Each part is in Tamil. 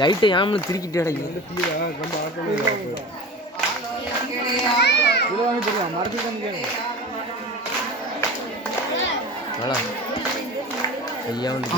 லைட்டை யாமல திருக்கிட்டு அடைக்கு ஐயா வந்து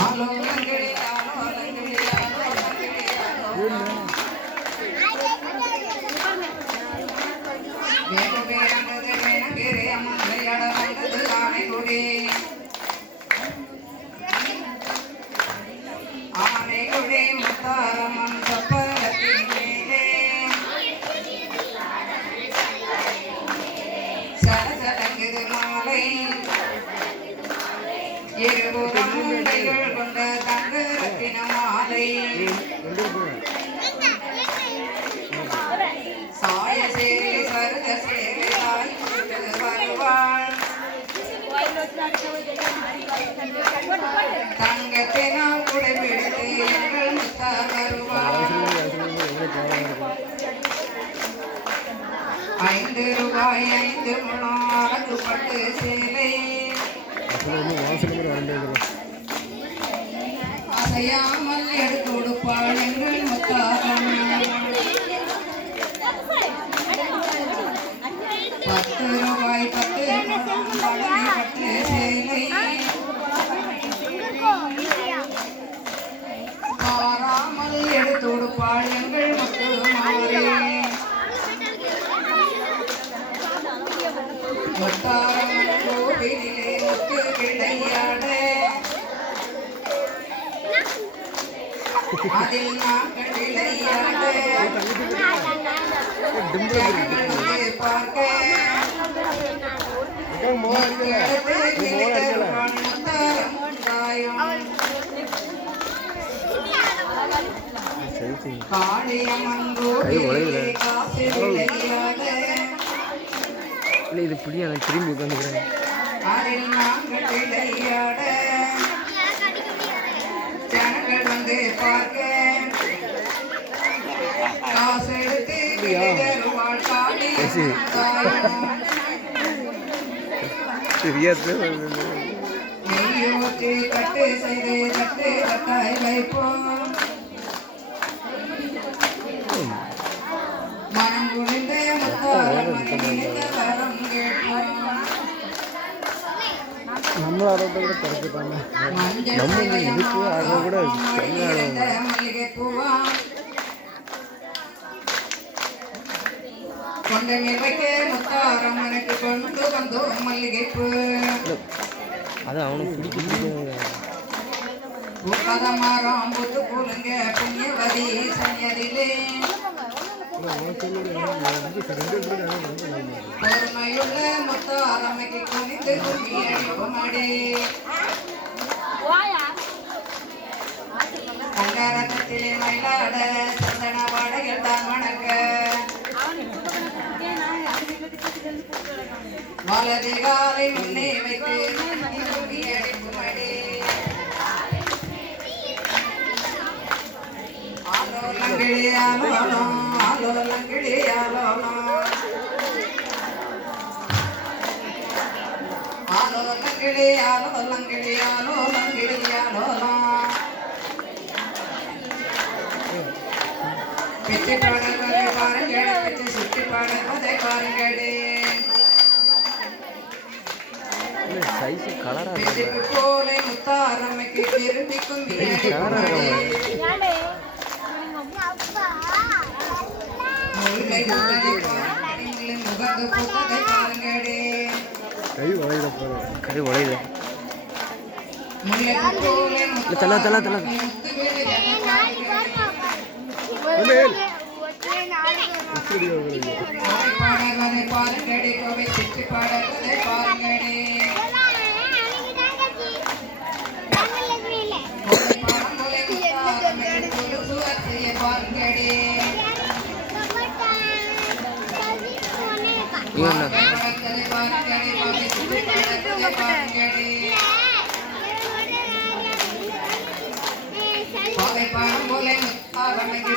கொண்ட தங்க ரத்தின மாலை சாய சேலை சருக சேலையாய் வருவாள் தங்கத்தினால் குடைபிடித்து எங்கள் முத்தா வருவாள் 5 ரூபாய் 5 முழாது பட்டு சேலை அசையாமல் எடுத்து கொடுப்பாள் எங்கள் முத்தாரம் 10 ரூபாய் 10 பட்டு சேலை மாறாமல் எடுத்து கொடுப்பாள் எங்கள் முத்து மாறே முத்தாரம் கோவிலே முத்து விளையாட அதில் நாங்கள் விளையாட பார்க்க இது புரிய திரும்பி உட்காந்துக்கிறேன் அதில் நாங்கள் விளையாட ஜனங்கள் வந்து பார்க்க காசு எடுத்து தருவாள் காளி நெய்யூற்றி கட்டு செய்து கட்டு கட்டாய் வைப்போம் மனம் குளிர்ந்த முத்தாரம் நினைத்த வரம் கேட்போம் நம்மள ஆரோக்கிய குறைச்சிட்டாங்க நம்ம இதுக்கு அதை கூட மல்லிகை பூவா கொண்ட நிலைக்க முத்தாரம் எனக்கு கொண்டு வந்தோம் மல்லிகை பூ அது அவனுக்கு பிடிக்க பூக்கதமாரம் புத்து பூலுங்க புண்ணியவதி சன்னியதிலே பொறுமையுள்ள முத்தாரமைக்கு குனிந்து கும்பியடிக்குமடி தங்கரத்திலே மயிலாட சந்தன வாடைகள் தான் வணங்க வலது காலை முன்னே வைத்து கும்பியடிக்குமடி ஆலோலங்கிளி ஆலோலம் ஆலோலங்கிளி ஆலோலம் ஆலோலங்கிளி ஆலோலங்கிளி ஆலோலங்கிளி ஆலோலம் பிச்சு பாடல்களை பாருங்கள் பிச்சு சுற்றி பாடல்களை பாருங்களே சைஸ் கலரா பிச்சுக்கு போல முத்தாரமைக்கு திரும்பி கும்பியடிக்குமடி கை உடையில கை உடையில தல தல தல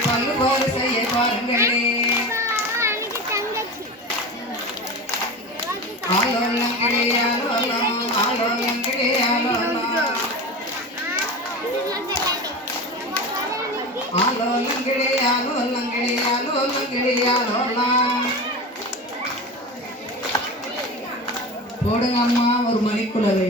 பல்லு போல செய்ய பாருங்களே ஆலோலங்கிளே ஆலோலம் ஆலோலங்கிளே ஆலோலம் ஆலோலங்கிளி ஆலோலங்கிளி ஆலோலங்கிளி ஆலோலாம். போடுங்க அம்மா ஒரு மணிக்குலவை.